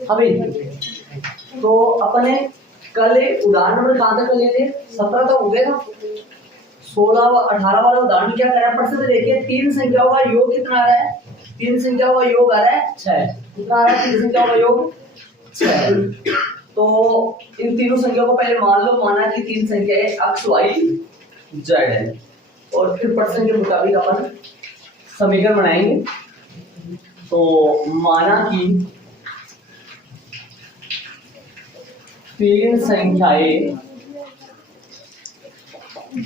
अभी तो अपने कल एक उदाहरण नंबर कहां तक लिए थे, 17 तक हो गए ना। 16 व 18 वाला उदाहरण क्या कर रहा है, प्रश्न में देखिए तीन संख्याओं का योग कितना आ रहा है, तीन संख्याओं का योग आ रहा है 6। कितना आ रहा है तीन संख्याओं का योग 6। तो इन तीनों संख्याओं को पहले मान लो, माना कि तीन संख्याएं x y z है, और फिर प्रश्न के मुताबिक अपन समीकरण बनाएंगे। तो माना कि तीन संख्याएं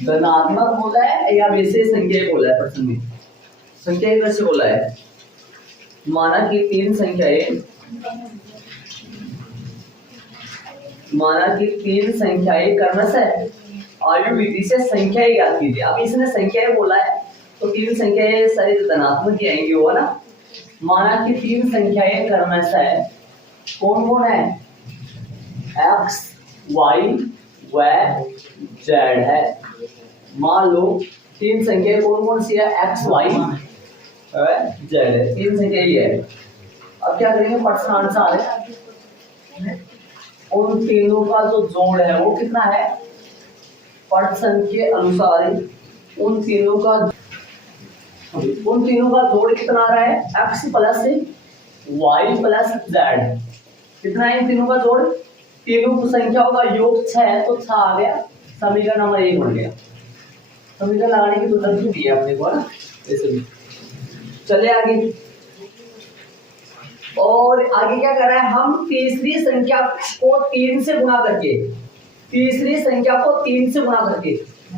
धनात्मक बोला है या विशेष संख्या बोला है, प्रश्न में संख्या कैसे बोला है। माना कि तीन संख्याएं क्रमशः आयु विधि से संख्याएं ज्ञात कीजिए। अब इसने संख्याएं बोला है तो तीन संख्याएं सारी धनात्मक ही आएंगी, होगा ना। माना कि तीन संख्याएं क्रमशः कौन कौन है, x y व z है। मान लो तीन संख्याएं कौन कौन सी है, x y व z है, तीन संख्या ही है। अब क्या करेंगे, प्रश्न अनुसार है उन तीनों का जो जोड़ है वो कितना है, प्रश्न के अनुसार उन तीनों का जोड़ कितना आ रहा है, x plus y plus z। कितना है इन तीनों का जोड़, तीनों संख्याओं का योग 6 है, तो 6 आ गया, समीकरण नंबर 1 बन गया। समीकरण लगाने की जरूरत नहीं है अपने को, है ना। ऐसे भी चले आगे। और आगे क्या कर रहा है, हम तीसरी संख्या को 3 से गुणा करके,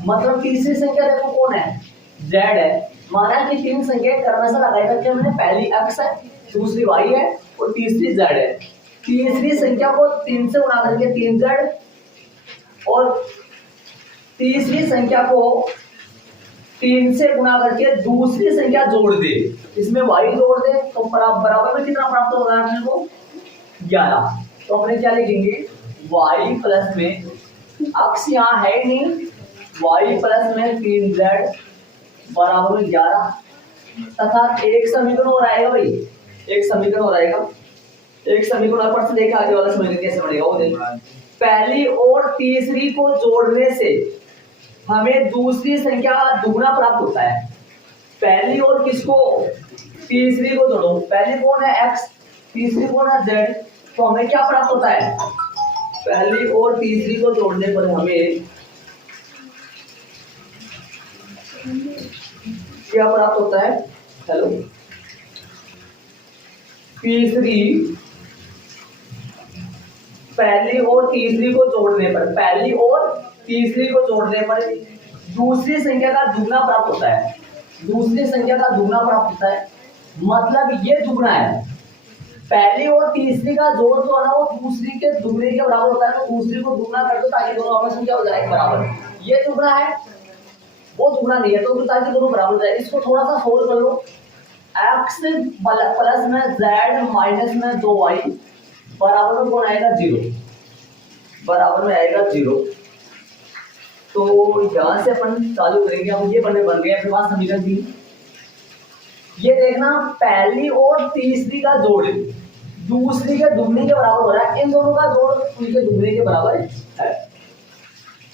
मतलब तीसरी संख्या देखो कौन है, z है। माना कि तीन संख्या क्रमशः लगाई करके हमने, पहली x है, दूसरी y है और तीसरी z है। तीसरी संख्या को 3 से गुणा करके 3z, और तीसरी संख्या को 3 से गुणा करके दूसरी संख्या जोड़ दे, इसमें y जोड़ दे, तो बराबर में कितना प्राप्त होगा अपने को, 11। तो अपने क्या लिखेंगे, y प्लस में x यहाँ है नहीं, y प्लस में 3z बराबर में 11, तथा एक समीकरण और आएगा भाई, एक समीकरण और आएगा। एक समीकरण पर से देखा आगे वाला समीकरण कैसे बनेगा वो देख। पहली और तीसरी को जोड़ने से हमें दूसरी संख्या का दुगना प्राप्त होता है। पहली और किसको, तीसरी को जोड़ो, पहली कौन है x, तीसरी कौन है z, तो हमें क्या प्राप्त होता है, पहली और तीसरी को जोड़ने पर हमें क्या प्राप्त होता है, हेलो, पहली और तीसरी को जोड़ने पर दूसरी संख्या का दुगना प्राप्त होता है, मतलब ये दुगना है। पहली और तीसरी का जोड़ जो है ना वो दूसरी के दुगने के बराबर होता है, तो दूसरी को दुगना कर दो ताकि दोनों आपस में क्या हो जाए, बराबर। ये दुगना है, वो दुगना नहीं है, तो ताकि दोनों बराबर हो जाए। इसको थोड़ा सा सोल्व कर लो, x प्लस में z माइनस में 2y बराबर में कौन आएगा, 0, बराबर में आएगा 0। तो यहां से अपन चालू करेंगे। हम ये बन गए अपने पास समीकरण 3। ये देखना, पहली और तीसरी का जोड़ दूसरी के दुगने के बराबर हो रहा है, इन दोनों का जोड़ उनके दुगने के बराबर है।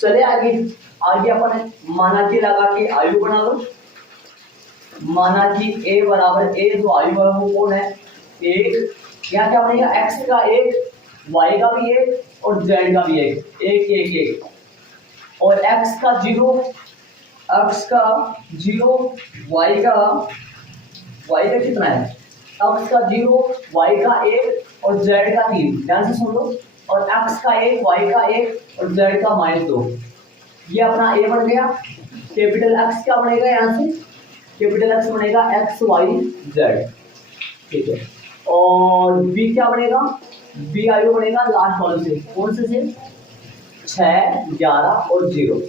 चले आगे अपन माना कि लगा के आयु बना लो। माना कि a बराबर a, जो आयु है वो कौन है, 1। यहाँ क्या बनेगा, x का 1, y का भी 1 और z का भी 1, 1 1 1, और x का 0, y का कितना है, x का 0, y का 1 और z का 3। ध्यान से सुन लो, और x का 1, y का 1 और z का -2। ये अपना a बन गया। कैपिटल X क्या बनेगा, यहाँ से कैपिटल X बनेगा x y z, ठीक है। और b क्या बनेगा, b आयु बनेगा लास्ट वाले से, कौन से 6, 11 और 0।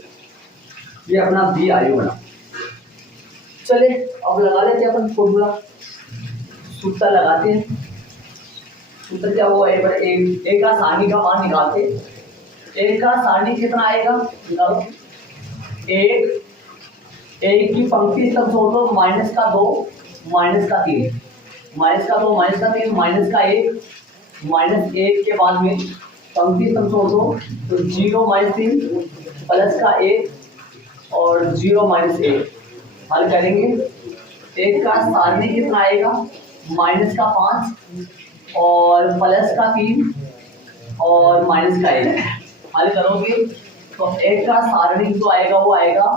ये अपना b आयु बना। चले अब लगा लेते हैं अपन फॉर्मूला, सूत्र लगाते हैं। सूत्र क्या हुआ, एक का सारणी का मान निकालते। एक का सारणी कितना आएगा, निकालो। एक की पंक्ति तक जोड़ दो, -2 -3, -2 -3 -1 माइनस एक के बाद में पंक्ति सम छोड़ दो तो 0 माइनस 3 प्लस का 1 और 0 माइनस 1 हल करेंगे। एक का सारणी कितना आएगा माइनस का 5 और प्लस का 3 और माइनस का 1 हल करोगे तो एक का सारणी जो आएगा वो आएगा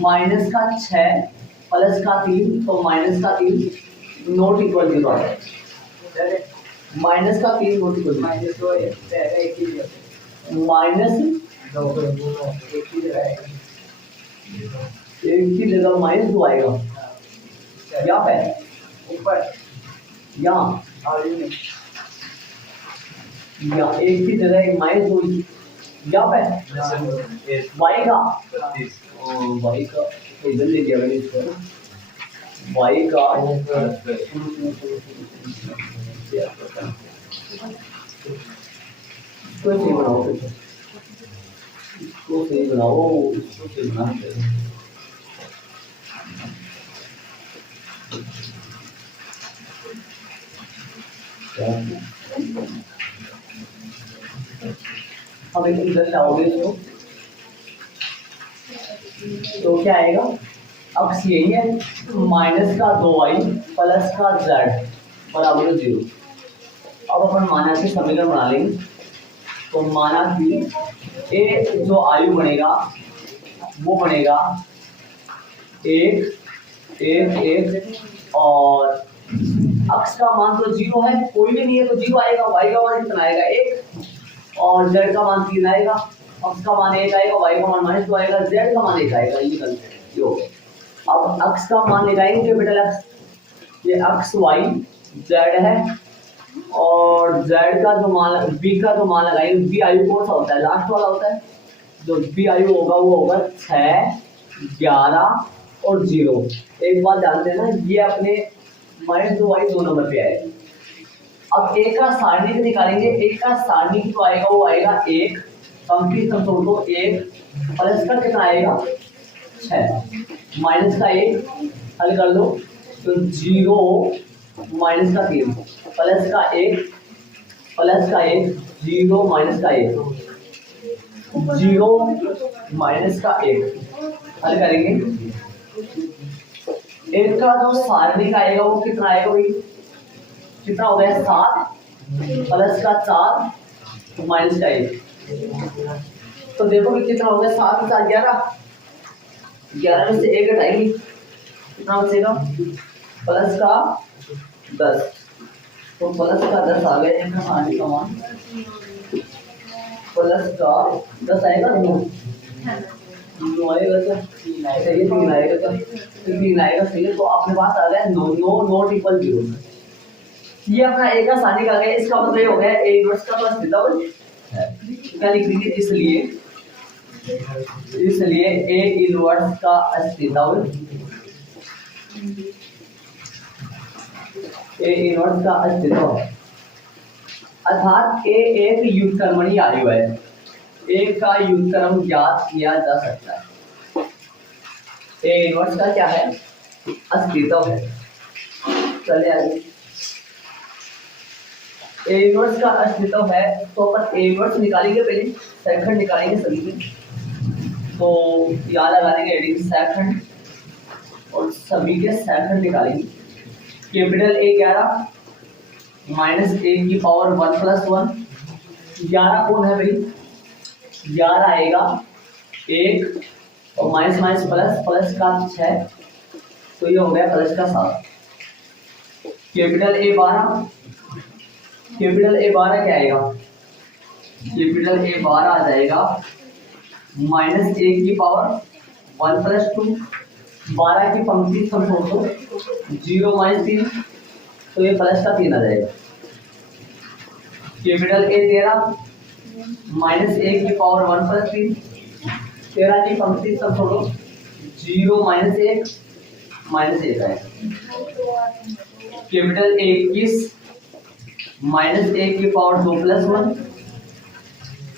माइनस का 6 प्लस का 3 तो माइनस का 3 नॉट इक्वल 0 आ जाएगा। माइनस का 3 नॉट इक्वल माइनस एक की जगह माइनस 2 आएगा यहाँ पे ऊपर यहाँ एक की जगह एक माइनस 2 यहाँ पे वाई का इधर ले गया मैंने इसको वाई का इसको सही बनाओ इसको सही बनाना चाहिए। अब एक इधर लाओगे तो क्या आएगा अक्स यही है माइनस का 2y प्लस का z बराबर 0। अब अपन माना कि समीकरण बना लेंगे तो माना कि ए जो आयु बनेगा वो बनेगा 1 1 1 और अक्स का मान तो 0 है कोई भी नहीं है तो 0 आएगा y का मान कितना आएगा 1 और z का मान 3 आएगा अक्स का मान 1 आएगा y का मान -2 आएगा z का मान 1 आएगा ये हो गया। अब अक्स का मान लगाएंगे कैपिटल अक्स ये अक्स y z है और z का जो मान b का जो मान लगाएंगे b आयु कौन सा होता है लास्ट वाला होता है जो b आयु होगा वो होगा 6 11 और 0। एक बात ध्यान देना ये अपने -2y 2 नंबर पे आएगा। अब एक का सारणी भी निकालेंगे एक का सारणी जो आएगा वो आएगा 1 पंक्ति संतोड़ को 1 प्लस का कितना आएगा 6 माइनस का 1 हल कर लो तो 0 माइनस का 3 प्लस का 1 0 माइनस का 1 0 माइनस का 1 हल करेंगे। एक का जो सारणी का आएगा वो कितना आएगा भाई कितना हो गया 7 प्लस का 4 माइनस का 1 तो देखो कि कितना हो गया 7 के साथ 11 में से 1 घटाएंगे कितना बचेगा प्लस का 10 तो प्लस का 10 आ गया एक सारणी का मान प्लस का 10 आएगा तीन आएगा सही है तो अपने पास आ गया नॉट इक्वल 0। ये अपना एक का सारणी का गया इसका मतलब ये हो गया ए इनवर्स का प्लस थीटा क्या लिख देंगे इसलिए ए इनवर्स का अस्तित्व ए इनवर्स का अस्तित्व अर्थात ए एक व्युत्क्रमणीय आयु है एक का व्युत्क्रम ज्ञात किया जा सकता है। ए इनवर्स का क्या है अस्तित्व है। चलिए आगे ए इनवर्स का अस्तित्व है तो अपन ए इनवर्स निकालेंगे पहले सेकंड निकालेंगे सभी में तो याद लगा देंगे एडिंग सेकंड और सभी के सेकंड निकालेंगे। कैपिटल ए 11 माइनस ए की पावर 1 प्लस 1 11 कौन है भाई 11 आएगा 1 और माइनस माइनस प्लस का 6 तो ये हो गया प्लस का 7। कैपिटल ए 12 क्या आएगा कैपिटल ए 12 आ जाएगा माइनस ए की पावर 1 प्लस 2 12 की पंक्ति सम छोड़ दो 0 माइनस 3 तो ये प्लस का 3 आ जाएगा। कैपिटल ए 13 माइनस ए की पावर 1 प्लस 3 13 की पंक्ति सब छोड़ो 0 माइनस 1 आएगा। कैपिटल ए 21 माइनस ए की पावर 2 प्लस 1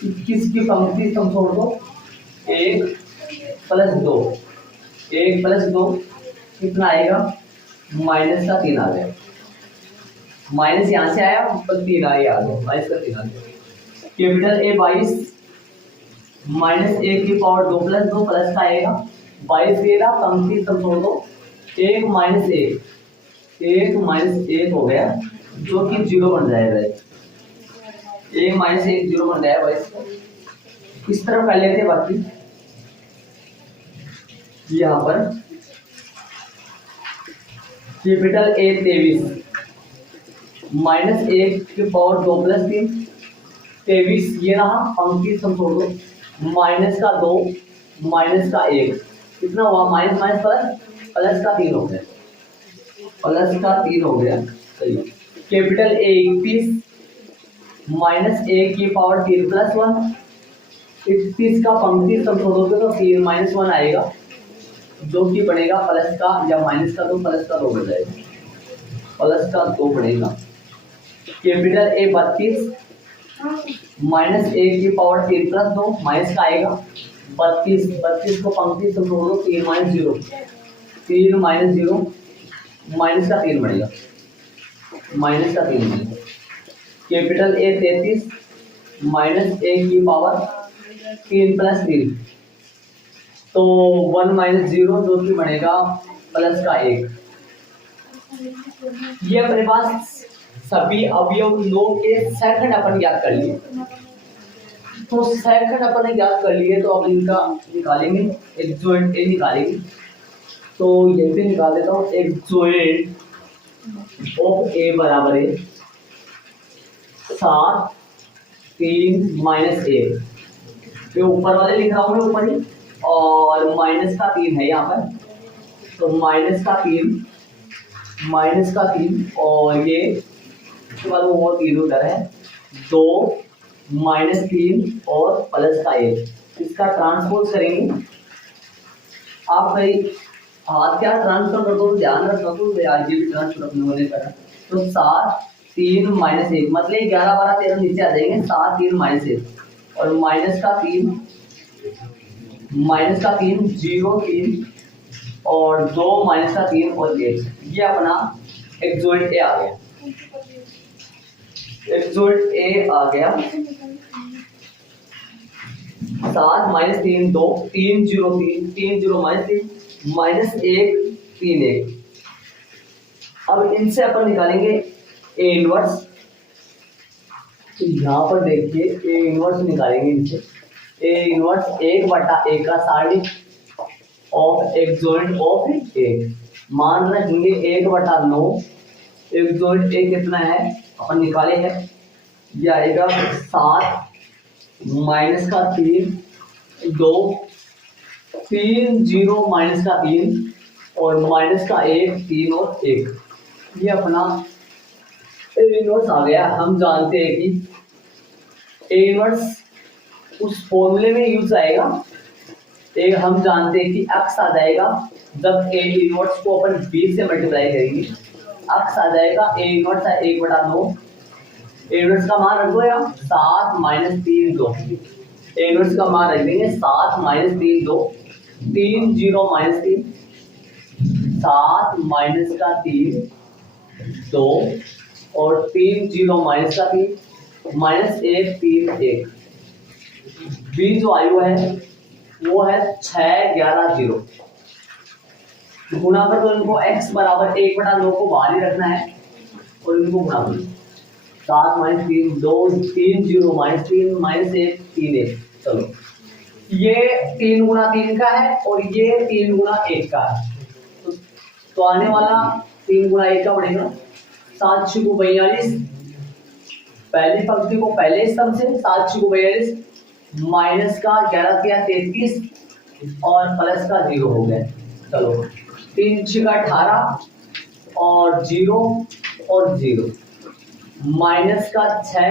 21 की पंक्ति सब छोड़ दो 1 प्लस 2 कितना आएगा माइनस का 3 आ जाएगा। माइनस यहाँ से आया तो 3 आया, माइनस का 3 आ गया। कैपिटल ए 22 माइनस 1 की पावर 2 प्लस 2 प्लस का आएगा 22 ये रहा, पंक्ति सब छोड़ दो, 1 माइनस 1 हो गया जो कि 0 बन जाएगा। 1 माइनस 1 0 बन जाएगा। इस तरफ कर लेते हैं बाकी। यहाँ पर कैपिटल ए 23 माइनस 1 की पावर 2 प्लस 3 23 ये रहा, पंक्ति सब छोड़ दो, माइनस का 2 माइनस का 1 कितना हुआ, माइनस माइनस प्लस, प्लस का 3 हो गया, प्लस का 3 हो गया। कैपिटल ए 31 माइनस 1 की पावर 3 प्लस 1 31 का पंक्ति सब छोड़ोगे तो 3 माइनस 1 आएगा जो कि बनेगा प्लस का या माइनस का 2 प्लस का 2 बन जाएगा, प्लस का 2 बनेगा। कैपिटल ए 32 माइनस 1 की पावर 3 प्लस 2 माइनस का आएगा 32 को पंक्ति से छोड़ दो, 3 माइनस 0 3 माइनस 0 माइनस का 3 बनेगा, माइनस का 3 बनेगा। कैपिटल ए 33 माइनस 1 की पावर 3 प्लस 3 तो 1 माइनस 0 जो कि बनेगा प्लस का 1। ये अपने पास सभी अवयव लोग के सेकंड अपन ज्ञात कर लिए, तो सेकंड अपन ने ज्ञात कर लिए तो अब इनका निकालेंगे, एक्सोएंट ए निकालेंगे। तो ये भी निकाल देता हूँ, एक्सोएंट ऑफ ए बराबर है 7 3 माइनस 1, ये ऊपर वाले लिख रहा हूँ मैं ऊपर ही, और माइनस का 3 है यहाँ पर, तो माइनस का 3 और ये उसके बाद वो 3 उधर है 2 माइनस 3 और प्लस का 1, इसका ट्रांसपोज करेंगे। आप भाई हाथ क्या ट्रांसफर कर दो, ध्यान रखना तो यार ये भी ट्रांसफर अपने होने करा, तो 7 3 माइनस 1 मतलब 11 12 13 नीचे आ जाएंगे, 7 3 माइनस 1 और माइनस का 3 0 3 और 2 माइनस का 3 और 1, ये अपना एक्सोएंट ए आ गया, एक्सोएंट ए आ गया। 7 माइनस 3 2 3 0 3 3 0 माइनस 3 माइनस 1 3 1। अब इनसे अपन निकालेंगे ए इनवर्स, तो यहाँ पर देखिए ए इनवर्स निकालेंगे इनसे, ए इनवर्स 1/1 का साइड ऑफ एक्सोएंट ऑफ ए, मान रखेंगे 1/9, एक्सोएंट ए कितना है अपन निकाले हैं, ये आएगा 7 माइनस का 3 2 3 0 माइनस का 3 और माइनस का 1 3 और 1, ये अपना ए इनवर्स आ गया। हम जानते हैं कि ए इनवर्स उस फॉर्मूले में यूज आएगा, एक हम जानते हैं कि x आ जाएगा जब ए इनवर्स को अपन 20 से मल्टीप्लाई करेंगे, x आ जाएगा ए इनवर्स है 1/9, ए इनवर्स का मान रख दो या 7 माइनस 3 2, ए इनवर्स का मान रख देंगे 7 माइनस 3 2 3 0 माइनस 3 7 माइनस का 3 2 और 3 0 माइनस का 3 माइनस 1 3 1, बी जो आयु है वो है 6 11 0, गुणा कर तो इनको x बराबर 1/9 को बाहर ही रखना है और इनको गुणा करो, 7 माइनस 3 2 3 0 माइनस 3 माइनस 1 3 1। चलो ये 3 गुणा 3 का है और ये 3 गुणा 1 का है, तो आने वाला 3 गुणा 1 का बनेगा 7 6 42, पहली पंक्ति को पहले स्तंभ से 7 6 42 माइनस का 11 किया 33 और प्लस का 0 हो गया। चलो 3 6 18 और 0 और 0 माइनस का 6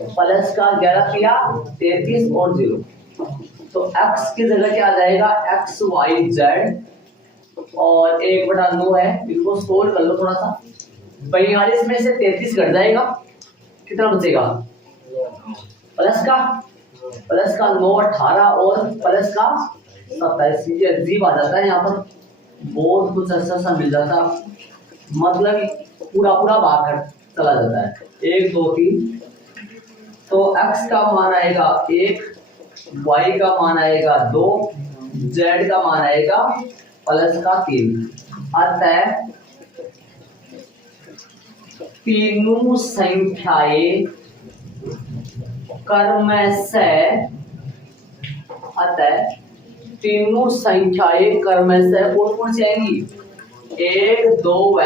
प्लस का 11 किया 33 और 0, तो x की जगह क्या आ जाएगा x y z और 1/9 है, इनको सोल्व कर लो थोड़ा सा, 42 में से 33 घट जाएगा, कितना बचेगा प्लस का 9 18 और प्लस का 27, ये अजीब आ जाता है यहाँ पर, बहुत कुछ अच्छा सा मिल जाता, मतलब पूरा भाग कर चला जाता है, 1 2 3। तो x का मान आएगा 1, y का मान आएगा 2, z का मान आएगा प्लस का 3। अतः तीनों संख्याएं क्रमशः, अतः तीनों संख्याएं क्रमशः कौन कौन सी आएंगी? 1 2 व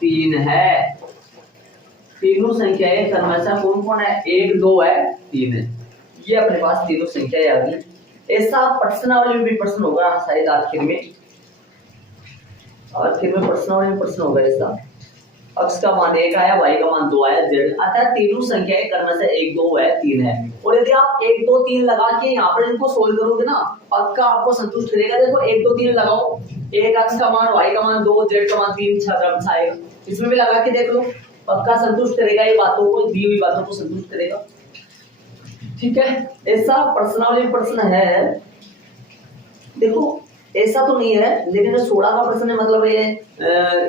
3 है। तीनों संख्याएं क्रमशः कौन कौन है? 1 2 व 3 है। ये अपने पास तीनों संख्याएं आ गई। ऐसा प्रश्नावली में भी प्रश्न होगा शायद आखिर में प्रश्नावली में प्रश्न होगा ऐसा। x का मान 1 आया, y का मान 2 आया, z, अतः तीनों संख्याएं क्रमशः 1 2 व 3 है। और यदि आप 1 2 3 लगा के यहाँ पर इनको सोल्व करोगे ना, पक्का आपको संतुष्ट करेगा। देखो 1 2 3 लगाओ, 1 x का मान, y का मान 2, z का मान 3 क्रमशः आएगा। इसमें भी लगा के देख लो, पक्का संतुष्ट करेगा। ये बातों को, दी हुई बातों को संतुष्ट करेगा। ठीक है, ऐसा प्रश्नावली प्रश्न है। देखो ऐसा तो नहीं है, लेकिन 16 का प्रश्न है, मतलब ये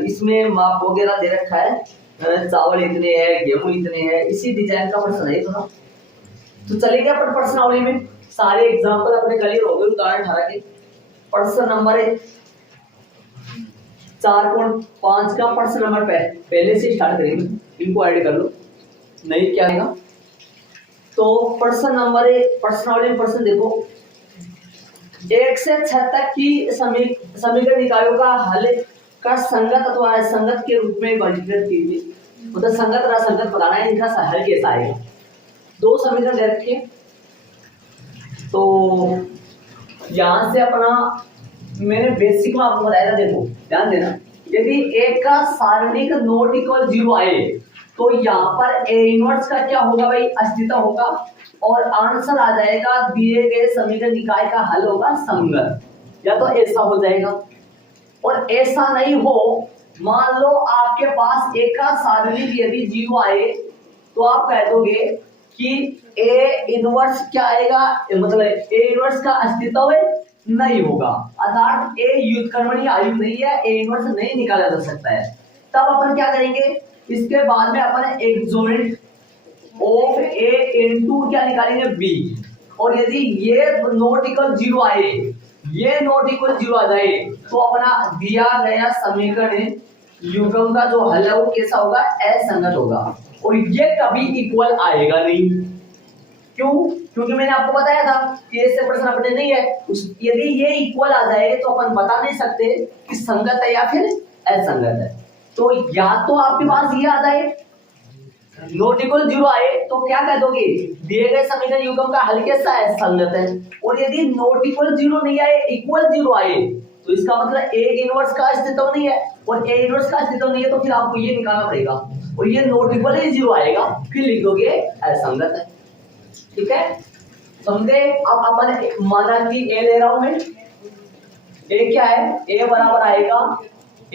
इसमें माप वगैरह दे रखा है, चावल इतने हैं, गेहूं इतने हैं, इसी डिजाइन का प्रश्न है ना। तो चलेगा पर प्रश्नावली में सारे एग्जांपल अपने क्लियर हो गए। उदाहरण 18 के प्रश्न नंबर 4.5 का प्रश्न नंबर पहले से स्टार्ट करेंगे, इनको ऐड कर लो, नहीं क्या आएगा। तो प्रश्न नंबर 1 प्रश्नावली में प्रश्न देखो, 1 से 6 तक की समीकरण निकायों का हल का संगत अथवा असंगत के रूप में वर्गीकृत कीजिए। मतलब संगत और असंगत बताना है, इनका हल कैसा आएगा। 2 समीकरण दे रखे, तो यहां से अपना मैंने बेसिक में आपको बताया था। देखो ध्यान देना, यदि एक का सारणिक नॉट इक्वल 0 आए तो यहाँ पर ए इनवर्स का क्या होगा भाई? अस्तित्व होगा, और आंसर आ जाएगा दिए गए समीकरण निकाय का हल होगा संगत, या तो ऐसा हो जाएगा। और ऐसा नहीं हो, मान लो आपके पास एक का सारणिक यदि 0 आए तो आप कह दोगे कि ए इनवर्स क्या आएगा, मतलब ए इनवर्स का अस्तित्व नहीं होगा, अर्थात ए व्युत्क्रमणीय आयु नहीं है, ए इनवर्स नहीं निकाला जा सकता है। तब अपन क्या करेंगे, इसके बाद में अपन एक्सोनेंट ऑफ ए इनटू क्या निकालेंगे? बी। और यदि ये नॉट इक्वल 0 आए, ये नॉट इक्वल 0 आ जाए, तो अपना दिया गया समीकरण युग्म का जो हल है वो कैसा होगा? असंगत होगा, और ये कभी इक्वल आएगा नहीं। क्यों? क्योंकि मैंने आपको बताया था कि ऐसे प्रश्न अपने नहीं है। यदि ये इक्वल आ जाए तो अपन बता नहीं सकते कि संगत है या फिर असंगत है। तो या तो आपके पास ये आ जाए नॉट इक्वल 0 आए तो क्या कह दोगे? दिए गए समीकरण युग्म का हल कैसा है? संगत है। और यदि नॉट इक्वल 0 नहीं आए, इक्वल 0 आए, तो इसका मतलब ए इनवर्स का अस्तित्व नहीं है, और ए इनवर्स का अस्तित्व नहीं है तो फिर आपको ये निकालना पड़ेगा, और ये नॉट इक्वल 0 आएगा, फिर लिख दोगे असंगत है। ठीक है, समझे? अब अपन माना कि ए ले रहा हूं मैं, ए क्या है? ए बराबर आएगा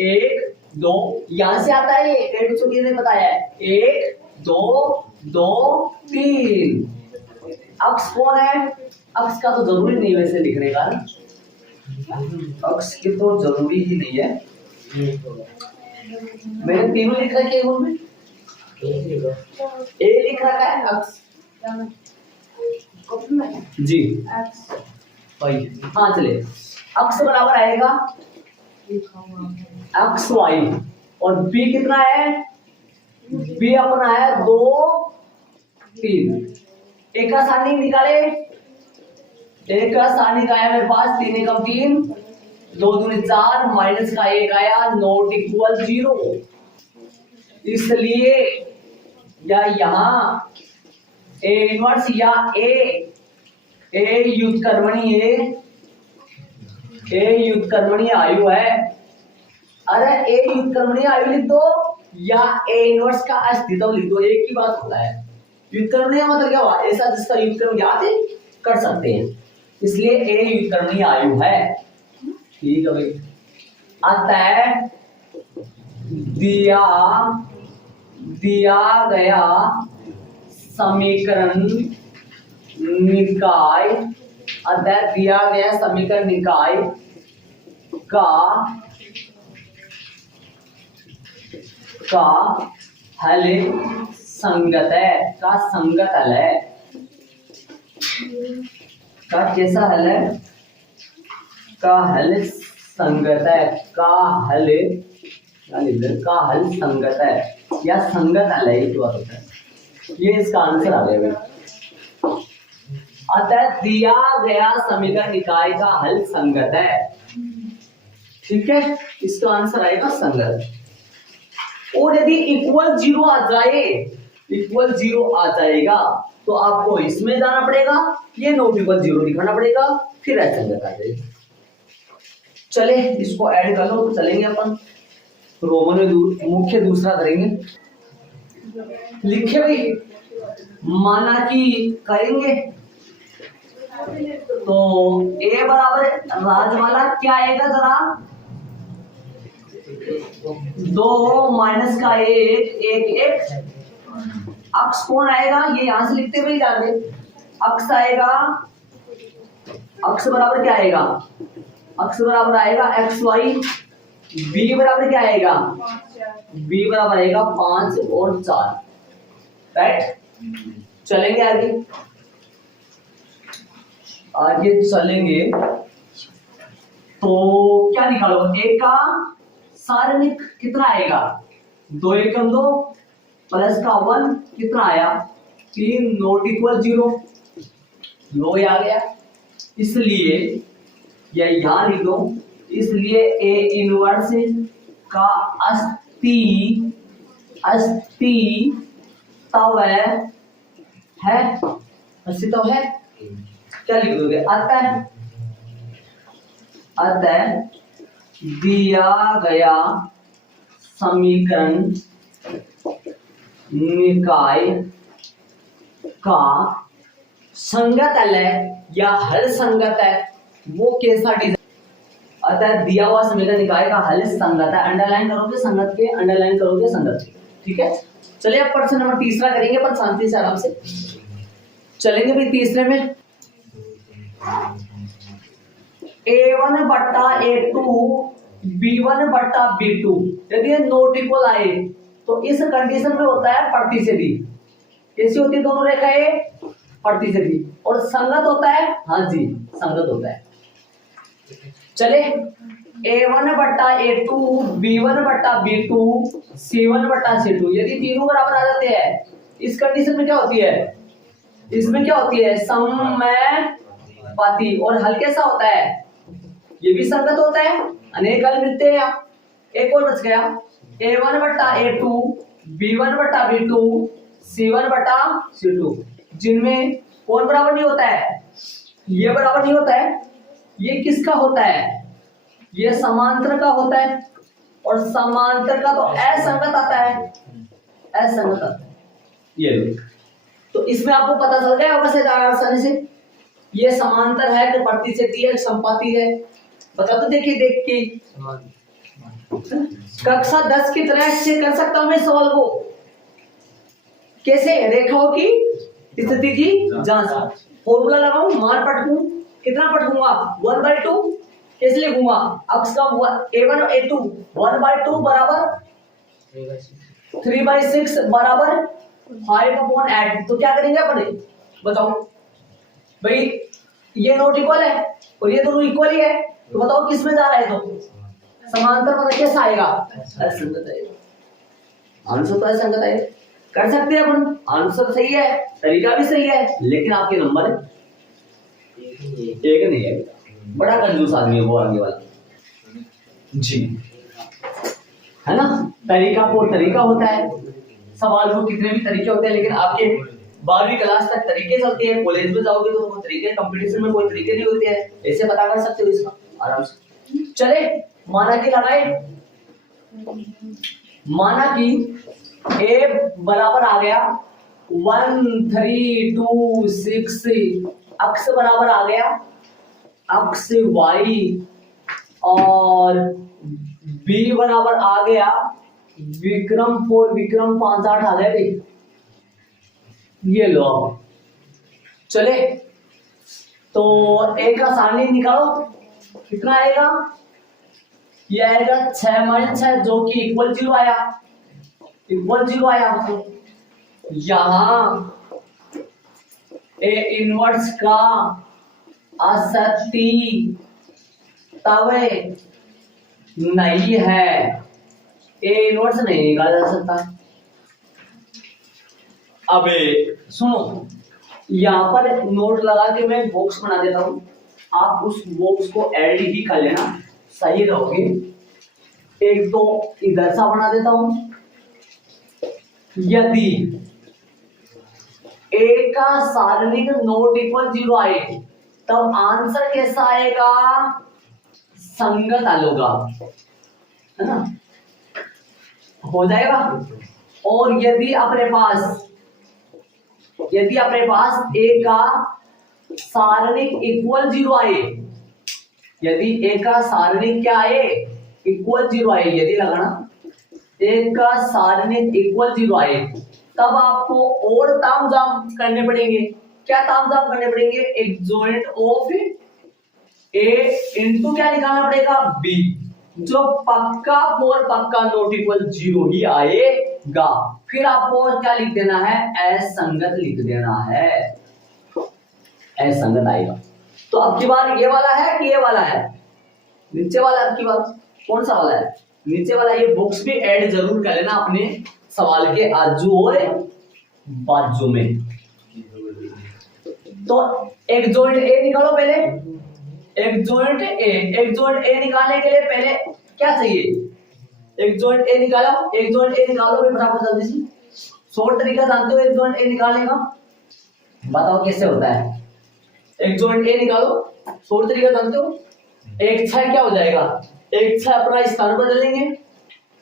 1 2, यहां से आता है ये छोटी ने बताया है 1 2 2 3। अक्ष कौन है? अक्ष का तो जरूरी नहीं वैसे लिखने का, अक्ष की तो जरूरी ही नहीं है। मैंने तीनों लिख रखे हैं उनमें, ए लिख रखा है अक्ष जी भाई। हाँ चले, अक्ष बराबर आएगा एक्स वाई, और बी कितना है? बी अपना है 2 3। एक का सारणी निकाले, एक का सारणी का आया मेरे पास 3 एकम 3, 2 दूनी 4, माइनस का 1 आया, नॉट इक्वल 0। इसलिए या यहां ए इनवर्स या ए व्युत्क्रमणीय आयु है। अरे ए व्युत्क्रमणीय आयु लिख दो या ए इनवर्स का अस्तित्व लिख दो, एक ही बात होता है। व्युत्क्रमणीय मतलब क्या हुआ? ऐसा जिसका व्युत्क्रम ज्ञात कर सकते हैं, इसलिए ए व्युत्क्रमणीय आयु है। ठीक है भाई। अतः दिया गया समीकरण निकाय, अतः दिया गया समीकरण निकाय का हल संगत है, का संगत हल है, का कैसा हल है, का हल संगत है, का हल संगत है या संगत हल है, ये बात होता है। ये इसका आंसर आ गया। अतः दिया गया समीकरण निकाय का हल संगत है। ठीक है, इसका आंसर आएगा संगत। और यदि इक्वल जीरो आ जाए, इक्वल जीरो आ जाएगा तो आपको इसमें जाना पड़ेगा, ये नॉट इक्वल जीरो दिखाना पड़ेगा, फिर असंगत आ जाएगी। चले इसको ऐड कर लो तो चलेंगे अपन रोमन में मुख्य दूसरा करेंगे। लिखे भाई, माना कि करेंगे तो ए बराबर राज वाला क्या आएगा जरा, 2 माइनस का 1 1 अक्ष कौन आएगा, ये यहां से लिखते हुए जाते, अक्ष आएगा, अक्ष बराबर क्या आएगा, अक्ष बराबर आएगा एक्स वाई, बी बराबर क्या आएगा, बी बराबर आएगा 5 और 4, राइट। चलेंगे आगे, आगे चलेंगे तो क्या निकालो, ए का सारणिक कितना आएगा, 2 एकम 2 प्लस का 1 कितना आया 3 नॉट इक्वल 0, लो आ गया। इसलिए या यहां लिख दो, इसलिए ए इनवर्स का अस्तित्व है, अस्तित्व है, क्या लिख दोगे, अतः दिया गया समीकरण निकाय का संगत हल है या हल संगत है, वो कैसा डिजाइन, अतः दिया हुआ समीकरण निकाय का हल संगत है, अंडरलाइन करोगे संगत के, अंडरलाइन करोगे संगत के। ठीक है, चलिए अब प्रश्न नंबर तीसरा करेंगे, पर शांति से आराम से चलेंगे भाई। तीसरे में A1 बट्टा A2 B1 बट्टा B2 यदि नॉट इक्वल आए तो इस कंडीशन में होता है प्रतिशती, कैसी होती है दोनों रेखाएं, प्रतिशती, और संगत होता है, हाँ जी संगत होता है। चले A1 बट्टा A2 B1 बट्टा B2 C1 बट्टा C2 यदि तीनों बराबर आ जाते हैं, इस कंडीशन में क्या होती है, इसमें क्या होती है समानुपाती, और हल कैसा होता है, ये भी संगत होता है, अनेक हल मिलते हैं। एक और बच गया, A1 बट्टा A2 B1 बट्टा B2 C1 बट्टा C2, जिनमें कौन बराबर नहीं होता है, ये बराबर नहीं होता है, ये किसका होता है, ये समांतर का होता है, और समांतर का तो असंगत आता है, असंगत आता है, ये लो। तो इसमें आपको पता चल गया होगा से आसानी से, ये समांतर है कि प्रतिशती है, संपाती है, बता तो देखिए देख के। कक्षा 10 की तरह से कर सकता हूं मैं सवाल को, कैसे, रेखाओं की स्थिति की जांच, फॉर्मूला लगाऊं, मान पटकूं, कितना पटकूंगा 1/2, कैसे लिखूंगा, अक्ष का A1 और A2 1/2 बराबर 3/6 बराबर 5/8, तो क्या करेंगे अपने, बताओ भाई, ये नॉट इक्वल है और ये दोनों इक्वल ही है, तो बताओ किस में जा रहा है, तो समांतर मतलब कैसा आएगा, असंगत आएगा, आंसर तो असंगत आएगा। कर सकते हैं अपन, आंसर सही है, तरीका भी सही है, लेकिन आपके नंबर एक नहीं है, बड़ा कंजूस आदमी है वो आगे वाला जी, है ना। तरीका को तरीका होता है, सवाल को कितने भी तरीके होते हैं, लेकिन आपके 12वीं क्लास तक तरीके चलते हैं, कॉलेज में जाओगे तो वो तरीके, कंपटीशन में कोई तरीके नहीं होते हैं, ऐसे पता कर सकते हो इसका आराम से। चले माना कि लगाए, माना कि ए बराबर आ गया 1 3 2 6, अक्ष बराबर आ गया अक्ष y, और बी बराबर आ गया विक्रम 4 विक्रम 5 8 आ गया भाई, ये लो। चले तो ए का सारणी निकालो, कितना आएगा, ये आएगा 6 - 6 जो कि इक्वल 0 आया, इक्वल जीरो आया। यहां ए इनवर्स का असत्य तब नहीं है, ए इनवर्स नहीं निकाला जा सकता। अबे सुनो, यहां पर नोट लगा के मैं बॉक्स बना देता हूं, आप उस बॉक्स को ऐड ही कर लेना, सही रहोगे। एक तो इधर सा बना देता हूं, यदि ए का सारणिक नॉट इक्वल जीरो आए तब आंसर कैसा आएगा, संगत हल होगा, है ना, हो जाएगा। और यदि अपने पास ए का सारणिक इक्वल जीरो आए, यदि ए का सारणिक क्या आए, इक्वल जीरो आए, यदि लगाना ए का सारणिक इक्वल जीरो आए, तब आपको और तामझाम करने पड़ेंगे। क्या तामझाम करने पड़ेंगे, एक्सोनेंट ऑफ ए इंटू क्या निकालना पड़ेगा, बी, जो पक्का और पक्का नॉट इक्वल जीरो ही आएगा। फिर आपको क्या लिख देना है, असंगत लिख देना है, असंगत आएगा। तो अब की बार ये वाला है कि ये वाला है, नीचे वाला, अब की बार कौन सा वाला है, नीचे वाला। ये बॉक्स भी ऐड जरूर कर लेना अपने सवाल के आजू और बाजू में। तो एक जॉइंट ए निकालो पहले, एक जॉइंट ए निकालने के लिए पहले क्या चाहिए, एक जॉइंट ए निकालो, एक जॉइंट ए निकालो भी फटाफट जल्दी से। शॉर्ट तरीका जानते हो एक जॉइंट ए निकालने का, बताओ कैसे होता है। एक जॉइंट ए निकालो, शॉर्ट तरीका जानते हो। एक छह क्या हो जाएगा, एक छह अपना स्थान बदलेंगे,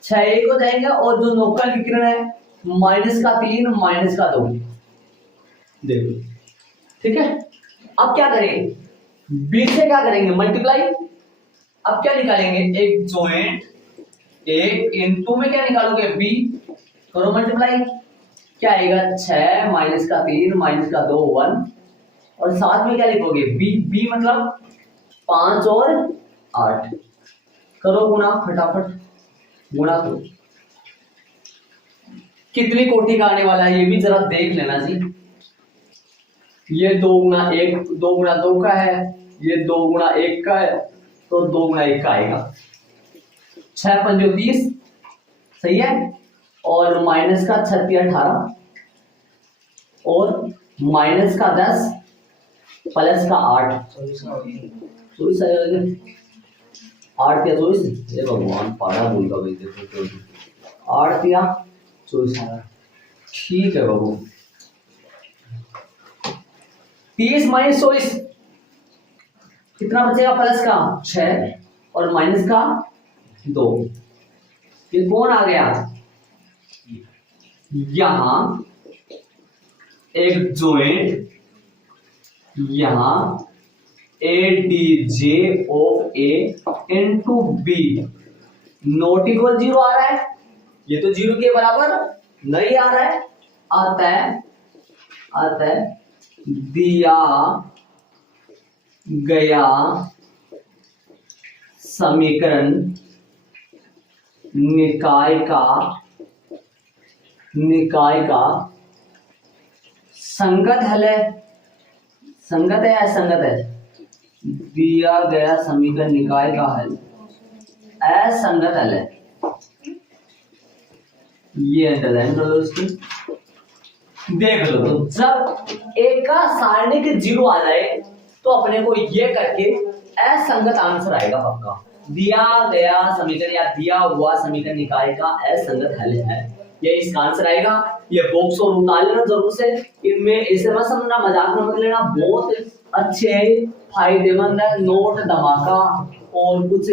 छह एक हो जाएंगे, और जो नौका विकिरण है -3 -2, देखो ठीक है। अब क्या करेंगे, बी से क्या करेंगे, मल्टीप्लाई। अब क्या निकालेंगे, एक जॉइंट ए इनटू में क्या निकालोगे, बी, करो मल्टीप्लाई, क्या आएगा, 6 -3 -2 1, और साथ में क्या लिखोगे, बी, बी मतलब 5 और 8, करो गुणा, फटाफट गुणा करो। कितनी कोटि का आने वाला है ये भी जरा देख लेना जी। ये 2 गुणा 1, 2 गुणा 2 का है, ये 2 गुणा 1 का है, तो 2 गुणा 1 का आएगा, 6 पंजो 30, सही है। और माइनस का 36 18, और माइनस का 10 प्लस का 8, 24 आएगा, 8 या 24, ये भगवान पारा बोल का भाई, देखो 8 या 24 आया, ठीक है बाबू। 30 - 24 कितना बचेगा, प्लस का 6 और माइनस का 2, ये कौन आ गया, यहां एक जॉइंट, यहां ADJ of A into B not equal zero आ रहा है, ये तो जीरो के बराबर नहीं आ रहा है, आता है दिया गया समीकरण निकाय का संगत हल है, संगत है या असंगत है, दिया गया समीकरण निकाय का हल असंगत हल है, ये अंडरलाइन कर लो इसकी, देख लो। तो जब एक का सारणिक जीरो आ जाए तो अपने को ये करके असंगत आंसर आएगा पक्का, दिया गया समीकरण या दिया हुआ समीकरण निकाय का असंगत हल है, ये इसका आंसर आएगा। ये बॉक्स और उतार लेना जरूर से, इनमें ऐसे मत समझना, मजाक में मत लेना, बहुत अच्छे फायदेमंद है, नोट धमाका और कुछ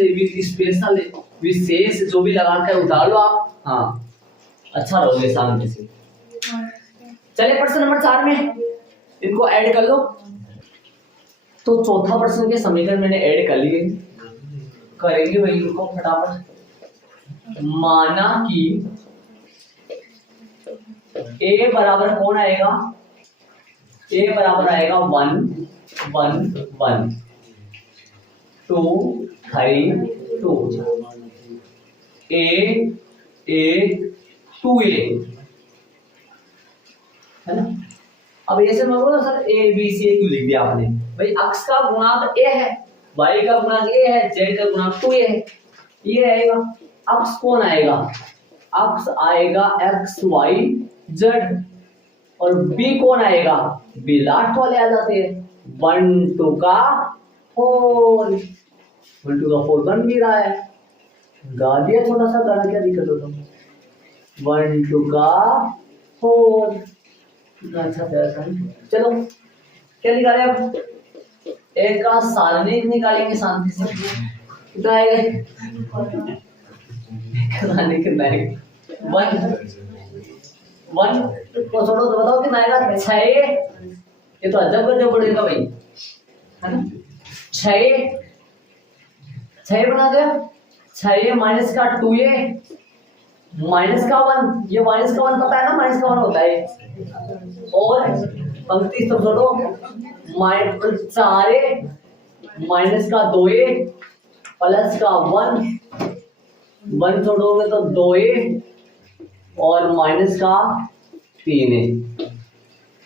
स्पेशल विशेष जो भी लगा कर उतार लो आप, हाँ अच्छा रहोगे सामने से। चलिए प्रश्न नंबर 4 में इनको ऐड कर लो। तो चौथा प्रश्न के समीकरण मैंने ऐड कर लिए, करेंगे भाई इनको फटाफट। माना कि a बराबर कौन आएगा, a बराबर आएगा 1 1 1 2 3 2, a 1 2a, है ना। अब ऐसे में बोलो सर ए बी सी क्यों लिख दिया आपने? भाई अक्ष का गुणांक a है, y का गुणांक a है, z का गुणांक 2a है, ये आएगा। अक्ष कौन आएगा? अक्ष आएगा x y z, और b कौन आएगा? b लास्ट वाले आ जाते हैं। 1 2 का 4, 1 2 का 4 बन भी रहा है, गा दिया छोटा सा गाना, क्या दिक्कत होता है? 1 2 का 4, अच्छा प्यारा। चलो क्या निकाले अब? एक का सारणिक निकालेंगे शांति से। कितना आएगा? सारणिक कितना आएगा? 1 तो छोड़ो, तो बताओ कितना आएगा? 6। ये तो अजब गजब पड़ेगा भाई, है ना। 6 बना दिया। 6 माइनस का 2a माइनस का 1, ये माइनस का 1 पता है ना, माइनस का 1 होता है। और पंक्ति सब छोड़ो, 4a माइनस का 2a प्लस का 1 छोड़ोगे तो 2a और माइनस का 3a।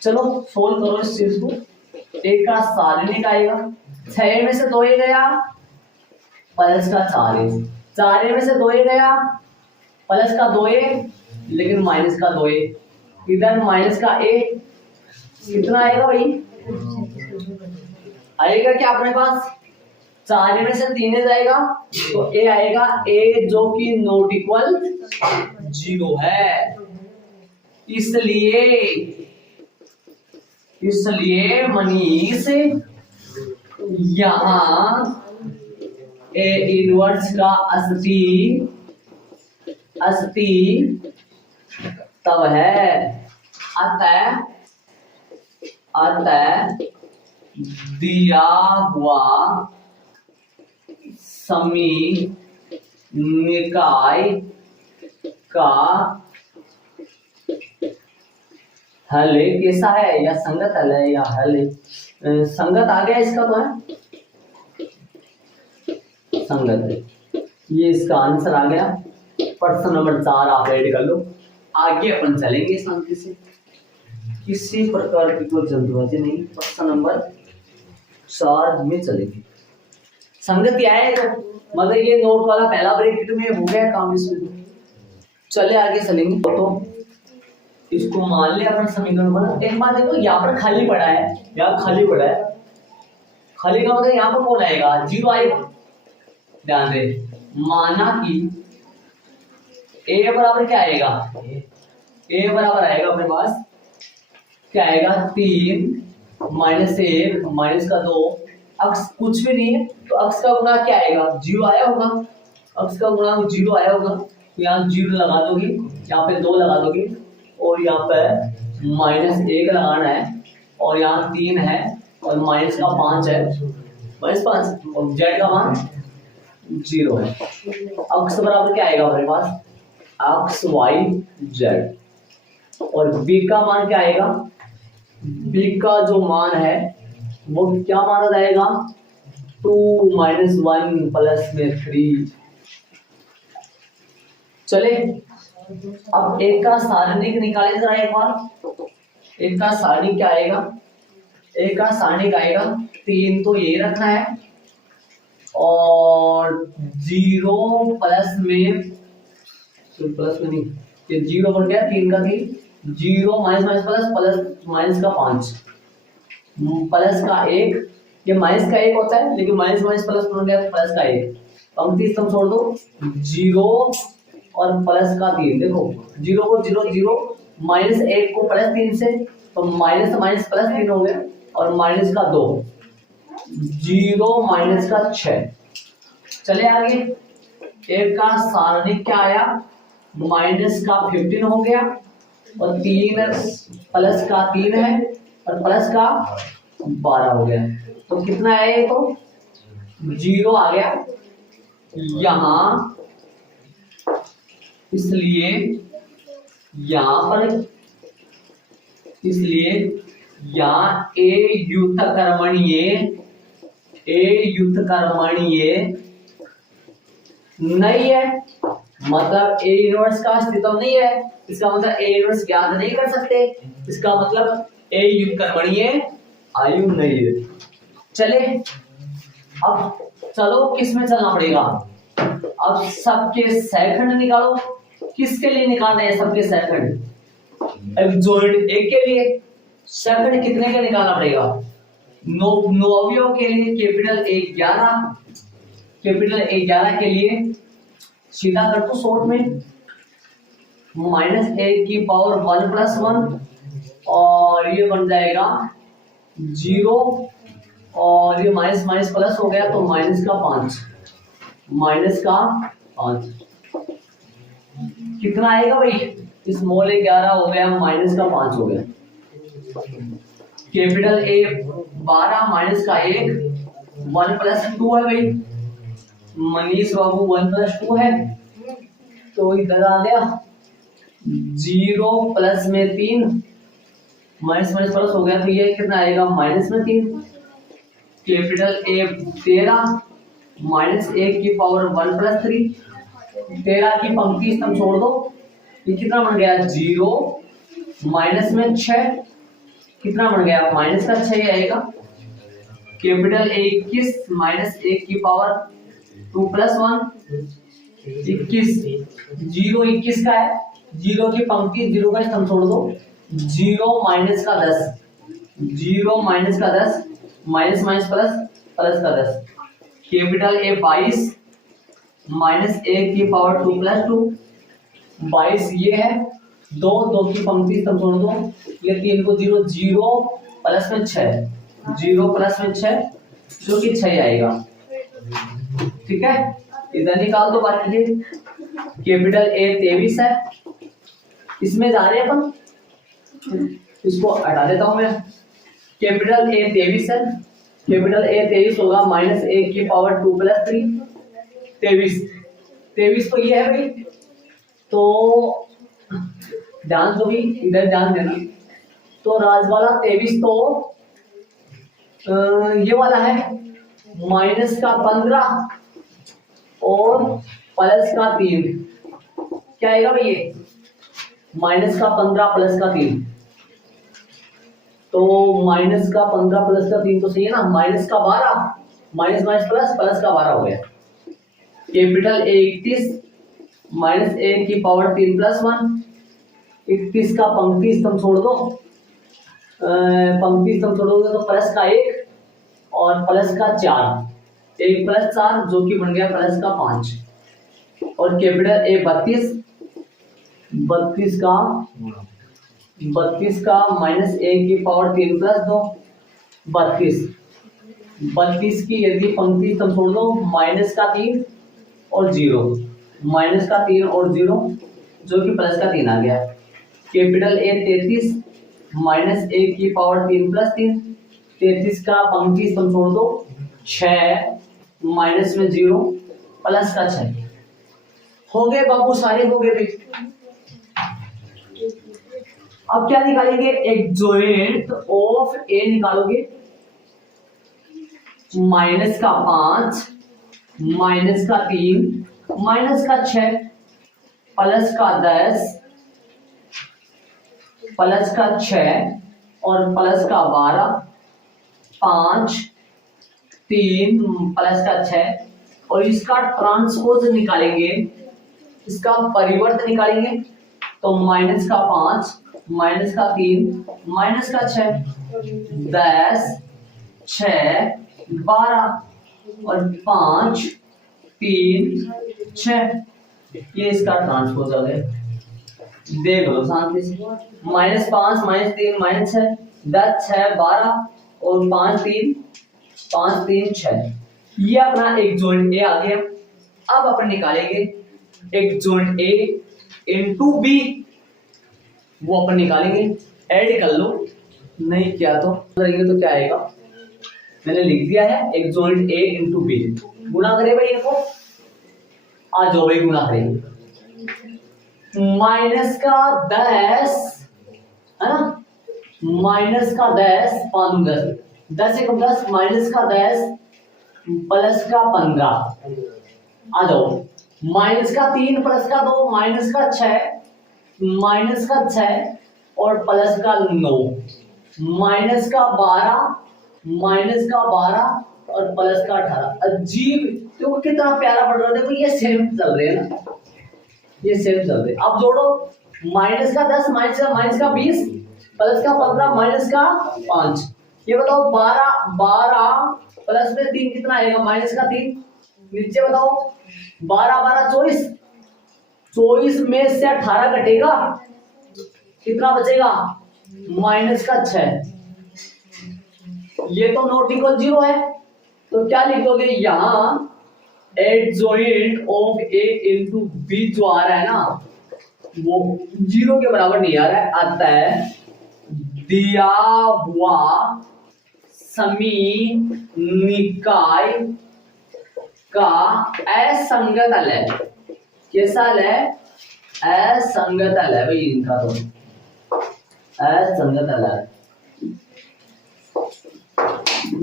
चलो सोल्व करो इस चीज को। एक का सारणिक आएगा, 6 में से 2a गया प्लस का 4a, 4a में से 2a गया प्लस का 2a, लेकिन माइनस का 2a, इधर माइनस का a, कितना आएगा भाई? आएगा क्या अपने पास? 4 में से 3 जाएगा तो a आएगा, a जो कि नॉट इक्वल 0 है। इसलिए मनीष यहाँ a इनवर्स का अस्ति तब है। अतः दिया हुआ समीकरण निकाय का हल कैसा है, या संगत हल है, या हल संगत आ गया इसका, तो है संगत है, ये इसका आंसर आ गया। प्रश्न नंबर 4 आप ऐड कर लो। आगे अपन चलेंगे शांति से, किसी प्रकार की कोई जल्दबाजी नहीं। प्रश्न नंबर 4 में चलेंगे। संगति आए तो मतलब ये नोट वाला पहला ब्रैकेट में हो गया काम इसमें। चले आगे चलेंगे। तो इसको मान लिया अपन समीकरण बना। एक बात देखो, यहाँ पर खाली पड़ा है, यहाँ खाली पड़ा है। खाली का मतलब यहाँ पर कौन आएगा? 0 आएगा। ध्यान दे, माना कि a बराबर क्या आएगा? a बराबर आएगा अपने पास क्या आएगा? 3 माइनस 1 माइनस का 2, अक्स कुछ भी नहीं है तो अक्स का गुणा क्या आएगा? 0 आया होगा। अक्स का गुणा 0 आया होगा तो यहाँ 0 लगा दोगे, यहाँ पे 2 लगा दोगे, और यहाँ पे माइनस 1 लगाना है, और यहाँ 3 है और माइनस का 5 है, माइनस 5, और z का मान 0 है। अक्स बराबर क्या आएगा हमारे पास? अक्स y z, और b का मान क्या आएगा? b का जो मान है वो क्या माना जाएगा? 2 माइनस 1 प्लस में 3। चले अब एक का सारणिक निकाले जरा एक बार। एक का सारणिक क्या आएगा? एक का सारणिक आएगा 3 तो ये रखना है, और 0 प्लस में नहीं, ये 0 बन गया, 3 का 3, 0 माइनस माइनस प्लस माइनस का 5 प्लस का 1, ये माइनस का 1 होता है लेकिन माइनस माइनस प्लस बन गया प्लस का 1। पंक्ति सम छोड़ दो, 0 और प्लस का 3। देखो 0 को 0 0, माइनस 1 को प्लस 3 से, तो माइनस माइनस प्लस 3 हो गया, और माइनस का 2, 0 माइनस का 6। चले आगे। एक का सारणिक क्या आया? माइनस का 15 हो गया, और 3 प्लस का 3 है, और प्लस का 12 हो गया। तो कितना है ये? तो 0 आ गया यहाँ, इसलिए यहाँ पर, इसलिए यहाँ ए युक्त कर्मणीय नहीं है। मतलब ए इनवर्स का अस्तित्व नहीं है, इसका मतलब ए इनवर्स ज्ञात नहीं कर सकते, इसका मतलब ए युगकर्मणीय आयु नहीं है। चले अब चलो किस में चलना पड़ेगा, अब सबके सेकंड निकालो। किसके लिए निकालना है सबके सेकंड? एग्जॉइंट ए के लिए सेकंड कितने का निकालना पड़ेगा? नौवियों के लिए कैपिटल ए 11, कैपिटल ए 11 के लिए सीधा कर दो शॉर्ट में, माइनस ए की पावर 1 प्लस 1 और ये बन जाएगा 0 और ये माइनस माइनस प्लस हो गया तो माइनस का 5, माइनस का 5 कितना आएगा भाई? स्मॉल ए 11 हो गया, माइनस का 5 हो गया, कैपिटल ए 12 माइनस का 1, 1 प्लस 2 है भाई, मनीष बाबू 1 प्लस 2 है तो इधर आ गया 0 प्लस में 3, माइनस माइनस प्लस हो गया तो ये कितना आएगा? माइनस में 3, कैपिटल ए 13 माइनस 1 की पावर 1 प्लस 3, 13 की पंक्ति तुम छोड़ दो, ये कितना बन गया? 0 माइनस में 6 कितना बन गया? माइनस का 6 आएगा, कैपिटल ए 21 माइनस 1 की पावर 2 प्लस 1 21, 0 21 का है, 0 की पंक्ति 0 का स्तंभ छोड़ दो, 0 माइनस का 10, 0 माइनस का 10 माइनस माइनस प्लस प्लस का 10, कैपिटल ए 22 माइनस 1 की पावर 2 प्लस 2, 22 ये है, 2 की पंक्ति स्तंभ छोड़ दो, ये 3 को 0, 0 प्लस में 6, 0 प्लस में 6 जो कि 6 आएगा, ठीक है। इधर निकाल दो बाकी के, कैपिटल ए 23 है, इसमें जा रहे हैं अपन, इसको हटा देता हूं मैं, कैपिटल ए 23 है, कैपिटल ए 23 होगा माइनस 1 की पावर 2 प्लस 3, 23 तो ये है भाई, तो ध्यान दो भी, इधर ध्यान देना, तो राजवाला 23 तो ये वाला है माइनस का 15 और प्लस का 3, क्या आएगा भाई? ये माइनस का 15 प्लस का 3, तो माइनस का 15 प्लस का 3 तो सही है ना, माइनस का 12 माइनस माइनस प्लस प्लस का 12 हो गया, कैपिटल ए 31 माइनस 1 की पावर 3 प्लस 1, 31 का पंक्ति स्तंभ छोड़ दो, पंक्ति स्तंभ छोड़ोगे तो प्लस का 1 और प्लस का 4, 1 प्लस 4 जो कि बन गया प्लस का 5, और कैपिटल ए 32 का माइनस 1 की पावर 3 प्लस 2, 32 की यदि पंक्ति स्तंभ छोड़ दो, माइनस का 3 और 0, माइनस का 3 और 0 जो कि प्लस का 3 आ गया, कैपिटल ए 33 माइनस 1 की पावर 3 प्लस 3, 33 का पंक्ति स्तंभ छोड़ दो, 6 माइनस में 0 प्लस का 6 हो गए बाबू, सारे हो गए भाई। अब क्या निकालेंगे? एग्जॉइंट ऑफ ए निकालोगे, माइनस का 5 माइनस का 3 माइनस का 6 प्लस का 10 प्लस का 6 और प्लस का 12, 5 3 प्लस का 6 और इसका ट्रांसपोज निकालेंगे, इसका परिवर्त निकालेंगे तो माइनस का 5 माइनस का 3 माइनस का 6 10 6 12 और 5 3 6, ये इसका ट्रांसपोज आ गया। देख लो शांति से, -5 -3 -6 10 6 12 और 5 3 6, ये अपना एक जॉइंट ए आ गया। अब अपन निकालेंगे एक जॉइंट ए इनटू बी, वो अपन निकालेंगे, ऐड कर लो, नहीं किया तो करेंगे तो क्या आएगा, मैंने लिख दिया है एक जॉइंट ए इनटू बी, गुना करें भाई इनको, आ जाओ भाई गुना करेंगे, माइनस का 10 है ना, माइनस का 10 5 10 10 1 10 माइनस का 10 प्लस का 15, आ जाओ माइनस का 3 प्लस का 2 माइनस का 6 और प्लस का 9 माइनस का 12 और प्लस का 18। अजीब, देखो कितना प्यारा पढ़ रहा है। देखो ये सेम चल रहे हैं ना, ये सेम चल रहे। अब जोड़ो, माइनस का 10 माइनस का 20 प्लस का 15 माइनस का 5। ये बताओ 12 प्लस में 3 कितना आएगा? माइनस का 3। नीचे बताओ 12 24 में से 18 कटेगा, कितना बचेगा? माइनस का 6। ये तो नॉट इक्वल 0 है, तो क्या लिखोगे यहां? Adjoint of A into B जो आ रहा है ना, वो 0 के बराबर नहीं आ रहा है। आता है दिया हुआ समीनिकाय का असंगत हल है। कैसा हल है? असंगत हल है भाई इनका, तो असंगत हल है।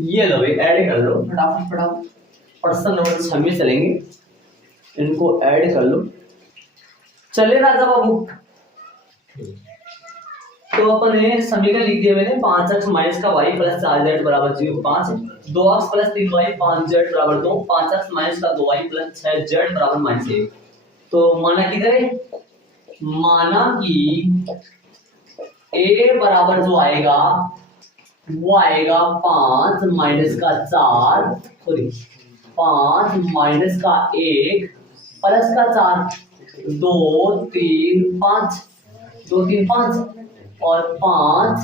ये लो भाई, ऐड कर लो फटाफट। पर्सन नंबर 6 में चलेंगे, इनको ऐड कर लो। चले राजा बाबू, तो अपन समीकरण लिख दिया मैंने। 5x माइनस का y प्लस 4z बराबर 5, 2x प्लस 3y 5z बराबर 2, 5x माइनस का 2y प्लस 6z बराबर -1। तो माना कि करें, माना कि a बराबर जो आएगा वो आएगा 5 माइनस का 4, सॉरी 5 माइनस का 1 प्लस का 4, 2 3 5, 2 3 5 और 5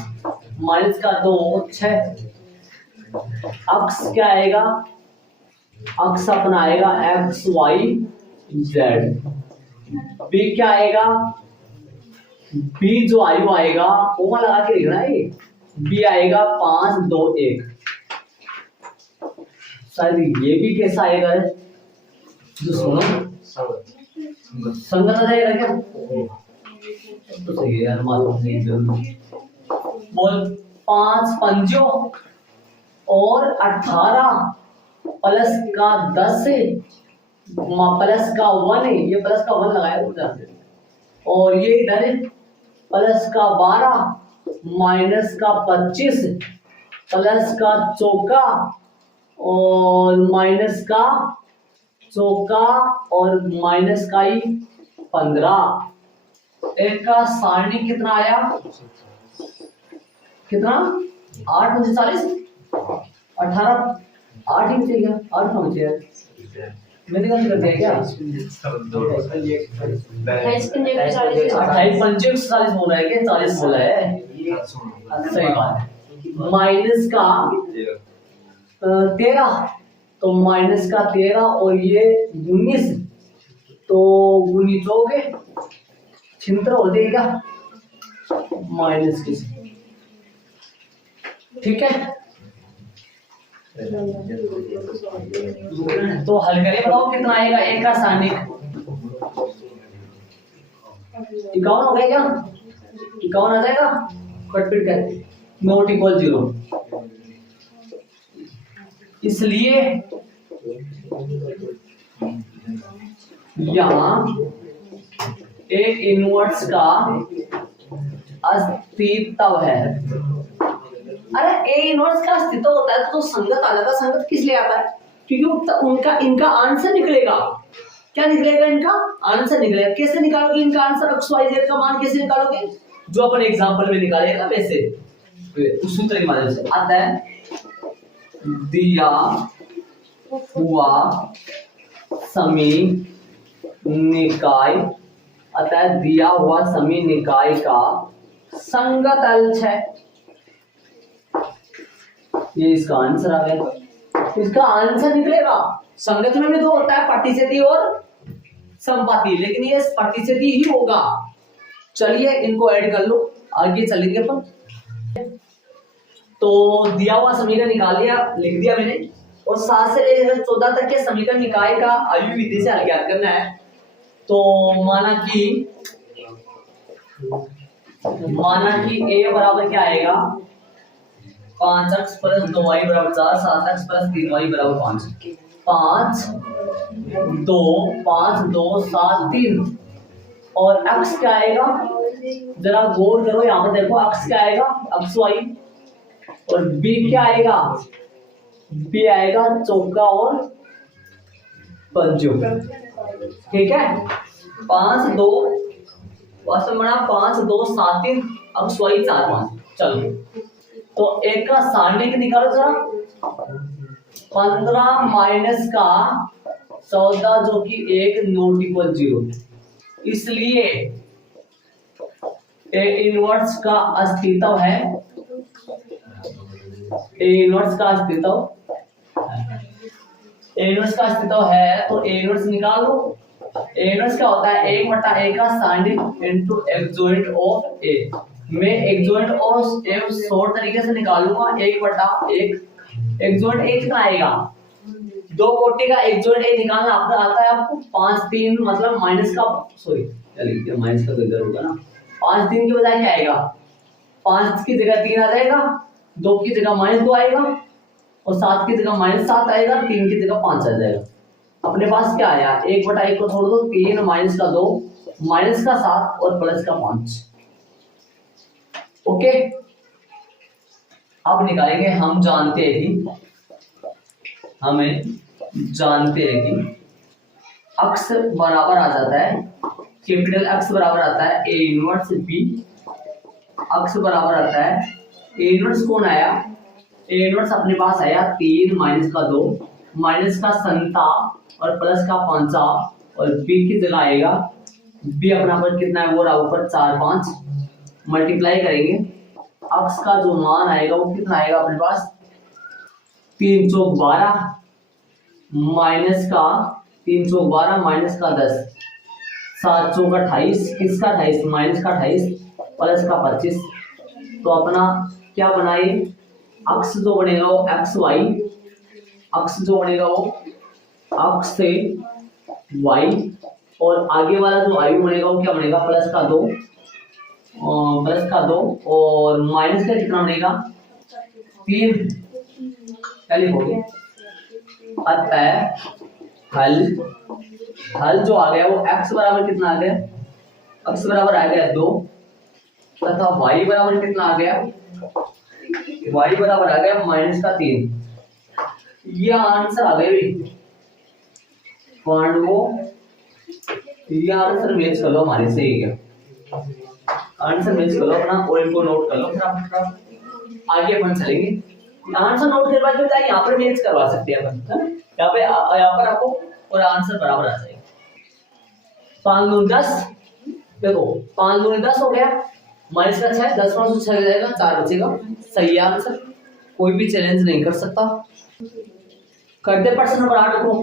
माइनस का 2 6। अक्स क्या आएगा? अक्स अपना आएगा एक्स वाई जेड। बी क्या आएगा? बी जो आई वो आएगा, ओमा लगा के लिखना है। बी आएगा 5 2 1। शायद ये भी कैसा आएगा? जो सुनो संगत आ जाएगा क्या? तो सही है यार, मालूम नहीं जरूर बोल। 5 पंजो और 18 प्लस का 10 प्लस का 1 है, ये प्लस का 1 लगाया उधर, और ये इधर प्लस का 12 माइनस का 25 प्लस का चौका और माइनस का चौका और माइनस का ही 15। एक का सारणी कितना आया? कितना? 8 मुझे 40 18 8 ही चाहिए, 8 कम चाहिए। मैंने गलत कर दिया क्या? 28 पंजे 40 बोला है क्या? 40 बोला है, सही बात है। माइनस का 13, तो माइनस का 13 और ये 19, तो 19 हो गए, छिंत्र हो जाएगा माइनस की। ठीक है, तो हल करिए, बताओ कितना आएगा? एक का सानिक 51 हो गया क्या? 51 आ जाएगा। कटपिट कर, नॉट इक्वल 0। इसलिए यहां ए इनवर्स का अस्तित्व है। अरे ए इनवर्स का अस्तित्व होता है तो संगत आ जाता। संगत किस लिए आता है? क्योंकि उनका इनका आंसर निकलेगा। क्या निकलेगा? इनका आंसर निकलेगा। कैसे निकालोगे इनका आंसर? एक्स वाई जेड का मान कैसे निकालोगे? जो अपन एग्जांपल में निकालेगा वैसे उस सूत्र के माध्यम से आता है। दिया हुआ समीनिकाय, आता है दिया हुआ समीनिकाय का संगत अंश है। ये इसका आंसर आ गया। इसका आंसर निकलेगा। संगत में भी तो होता है प्रतिशती और संपाती, लेकिन ये प्रतिशती ही होगा। चलिए इनको ऐड कर लो, आगे चलेंगे अपन। तो दिया हुआ समीकरण निकाल लिया, लिख दिया मैंने, और 7 से लेकर 14 तक के समीकरण निकाय का आयु विधि से हल ज्ञात करना है। तो माना कि a बराबर क्या आएगा? 5x प्लस 2y बराबर 4, 7x प्लस 3y बराबर 5। 5 2 5 2 7 3 और x क्या आएगा, जरा गौर करो यहाँ पर देखो, x क्या आएगा, x y, और b क्या आएगा, b आएगा चौका और पंजो। ठीक है, 5 2 वास्तव में 5 2 7 3 x y 4 5। चलो तो एक का सारणिक निकालो जरा, 15 माइनस का 14 जो कि 1 नॉट इक्वल 0। इसलिए ए इनवर्स का अस्तित्व है, ए इनवर्स का अस्तित्व, ए इनवर्स का अस्तित्व है, तो ए इनवर्स निकाल लो। ए इनवर्स क्या होता है, 1/a का सारणिक इनटू एक्सोइंट ऑफ ए। मैं एक्सोइंट ऑफ ए शॉर्ट तरीके से निकालूंगा, 1/1 एक्सोइंट ए कितना आएगा, 2 कोटि का एक्सोइंट ए निकालना आपको आता है आपको, 5 3 मतलब माइनस का, सॉरी चलिए माइनस का तो इधर होगा ना, 5 3 के बजाय क्या आएगा, 5 की जगह 3 आ जाएगा, 2 की जगह -2 आएगा, और 7 की जगह -7 आएगा, 3 की जगह 5 आ जाएगा। अपने पास क्या आया, 1/1 को छोड़ दो, 3 माइनस का 2 माइनस का 7 और प्लस का 5। ओके, अब निकालेंगे। हम जानते हैं कि हमें जानते हैं कि अक्स बराबर आ जाता है, कैपिटल अक्स बराबर आता है ए इनवर्स बी, अक्स बराबर आता है ए इनवर्स कौन आया, ए इनवर्स अपने पास आया 3 माइनस का 2 माइनस का 7 और प्लस का 5, और बी की जगह आएगा, बी अपना पर कितना है वो रहा ऊपर 4 5, मल्टीप्लाई करेंगे, अक्स का जो मान आएगा वो कितना आएगा अपने पास, 3 चौक 12 माइनस का 3 चौक 12 माइनस का 10, 7 चौक 28, किसका 28 माइनस का 28 प्लस का 25। तो अपना क्या बनाए, अक्स जो बनेगा वो एक्स वाई, अक्स जो बनेगा वो अक्स से वाई, और आगे वाला जो आयु बनेगा वो क्या बनेगा, प्लस का 2 और माइनस का कितना बनेगा 3, क्या लिखोगे। अतः हल जो आ गया वो x बराबर कितना आ गया, x बराबर आ गया 2, तथा y बराबर कितना आ गया, y बराबर आ गया माइनस का 3। यह आंसर आ गया पांडवों, यह आंसर मैच कर लो हमारे से, ही क्या आंसर मैच कर लो अपना, और इनको नोट कर लो, फिर आगे अपन चलेंगे। आंसर नोट करवा के बताइए, यहाँ पर मैच करवा सकते हैं अपन, यहाँ पर आपको और आंसर बराबर आ जाएगा। 5 दूनी 10, देखो 5 दूनी 10 हो गया, माइनस का 6, 10 5 6 हो जाएगा, 4 बचेगा, सही आंसर, कोई भी चैलेंज नहीं कर सकता। करते प्रश्न नंबर 8 को,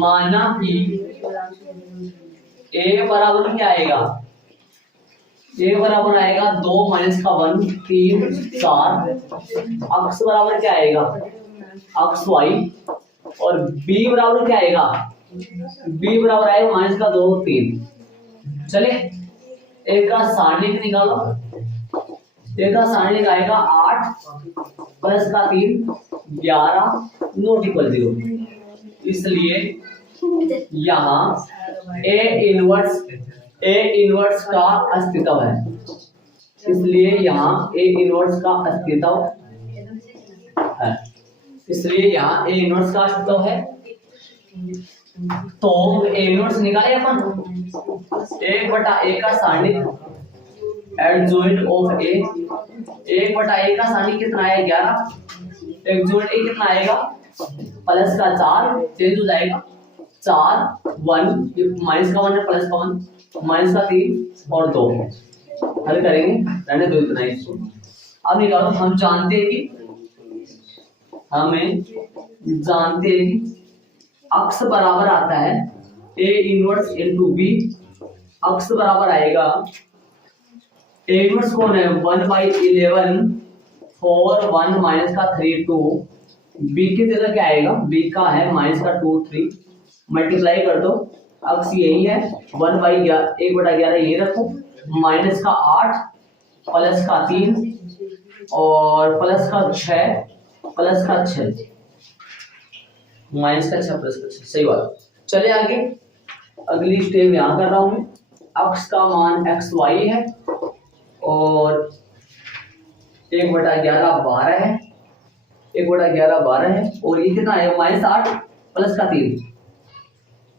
माना कि a बराबर क्या आएगा, a बराबर आएगा 2 माइनस का 1 3 4, अक्स बराबर क्या आएगा अक्स y, और b बराबर क्या आएगा, b बराबर आएगा माइनस का 2 3। चले एक का सारणिक निकालो, एक का सारणिक आएगा 8 प्लस का 3 11 नॉट इक्वल 0। इसलिए यहाँ ए इनवर्स का अस्तित्व है, इसलिए यहाँ ए इनवर्स का अस्तित्व है, इसलिए यहाँ ए इनवर्स का अस्तित्व है। तो ए इनवर्स निकाले अपन, 1/a का सारणिक एडजॉइंट ऑफ ए, 1/a का सारणिक कितना आया 11, एडजॉइंट ए कितना आएगा प्लस का 4, चेंज हो जाएगा 4 1, माइनस का 1 है प्लस का 1, माइनस का 3 और 2, हल करेंगे, रहने दो इतना ही। अब निकालो, हम जानते हैं कि अक्स बराबर आता है ए इनवर्स इनटू बी, अक्स बराबर आएगा ए इनवर्स कौन है 1/11 4 1 माइनस का 3 2, बी की जगह क्या आएगा, बी का है माइनस का 2 3, मल्टीप्लाई कर दो, अक्स यही है 1/11 यही रखो, माइनस का 8 प्लस का 3 और प्लस का 6 प्लस का 6। माइनस का 6 प्लस का 6, सही बात। चले आगे, अगली स्टेप यहाँ कर रहा हूँ मैं। अक्स का मान एक्स वाई है और 1/11 12 है, 1/11 12 है, और ये कितना है -8 प्लस का 3।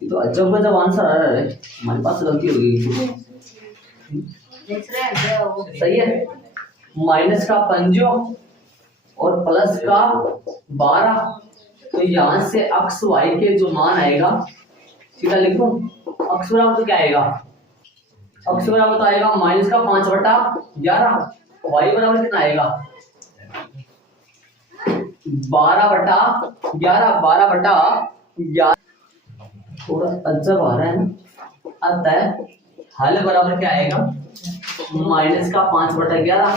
ये तो अजब गजब आंसर आ रहा है, हमारे पास गलती हो गई। सही है, माइनस का 5 और प्लस का 12। तो यहाँ से अक्स वाई के जो मान आएगा, सीधा लिख दूं, अक्स बराबर तो क्या आएगा, अक्स बराबर तो आएगा माइनस का 5/11, वाई बराबर कितना आएगा 12/11, 12/11। थोड़ा अजब आ रहा है ना, अतः हल बराबर क्या आएगा माइनस का 5/11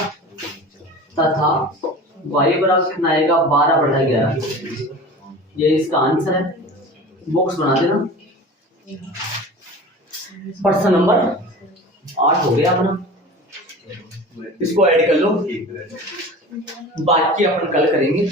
तथा वाई बराबर कितना आएगा 12/11। ये इसका आंसर है, बॉक्स बना देना। प्रश्न नंबर 8 हो गया अपना, इसको ऐड कर लो, बाकी अपन कल करेंगे।